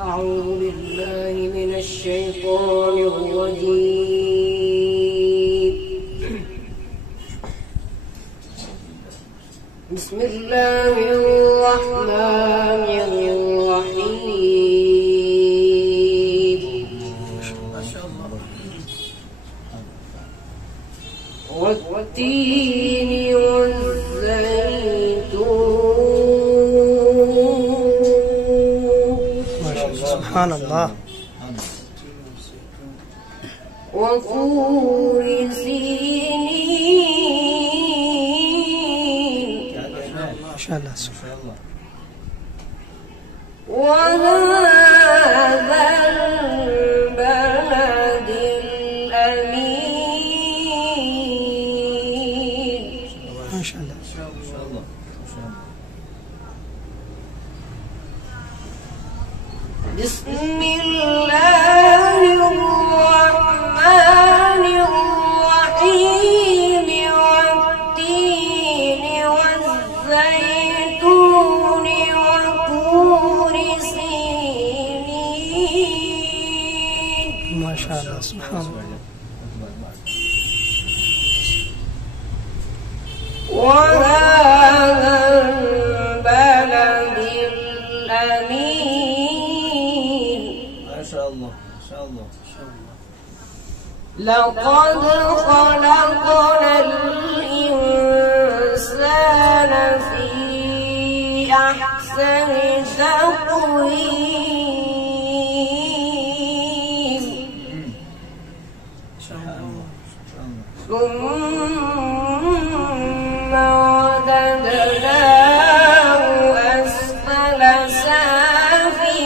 أعوذ بالله من الشيطان الرجيم. بسم الله الرحمن الرحيم. والتين والزيتون سبحان الله. وطور سينين ما شاء الله سبحان الله. وهذا البلد الأمين. ما شاء الله. بسم الله الرحمن الرحيم. والتين والزيتون وطور سينين. ما شاء الله سبحان الله. وهذا البلد الأمين. ما شاء الله ما شاء الله. لقد خلقنا الإنسان في أحسن تقويم. ثم رددناه أسفل سافلين.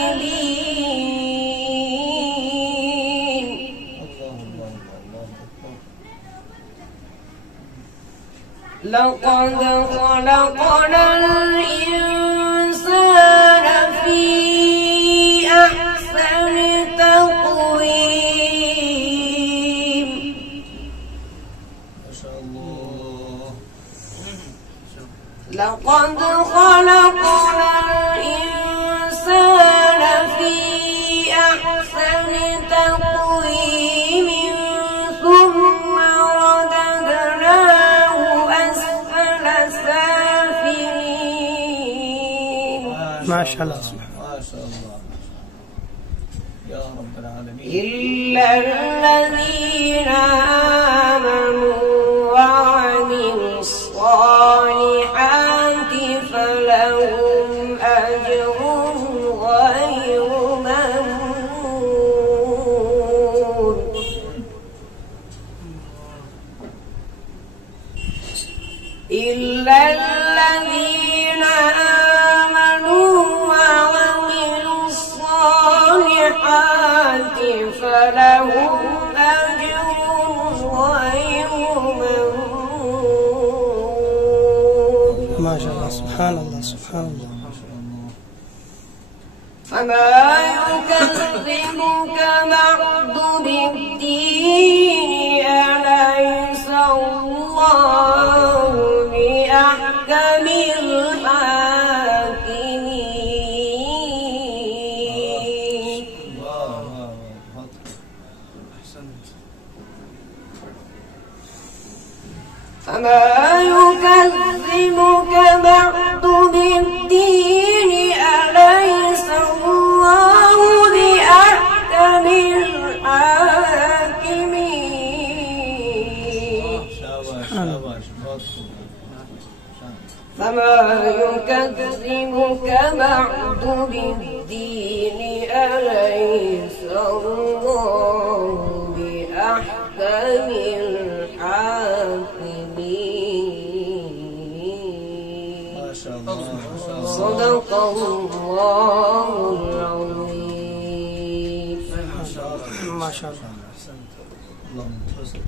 لقد خلقنا الإنسان في أحسن تقويم. ما شاء الله. لقد خلقنا الإنسان في أحسن تقويم. ثم رددناه أسفل سافلين. ما شاء الله سبحان الله. ما شاء الله يا رب العالمين. إلا الذين آمنوا وعملوا الصالحات فلهم أجر غير ممنون. إلا الذين آمنوا وعملوا الصالحات فلهم أجر غير ممنون. ما شاء الله سبحان الله سبحان الله. فما يكذبك بعد بالدين. أليس الله بأحكم الحاكمين. فما يكذبك بعد بالدين. أليس الله بأحكم الحاكمين. فما يكذبك بعد بالدين. أليس الله بأحكم الحاكمين. ما شاء الله. صدق الله العظيم. ما شاء الله. اللهم صل.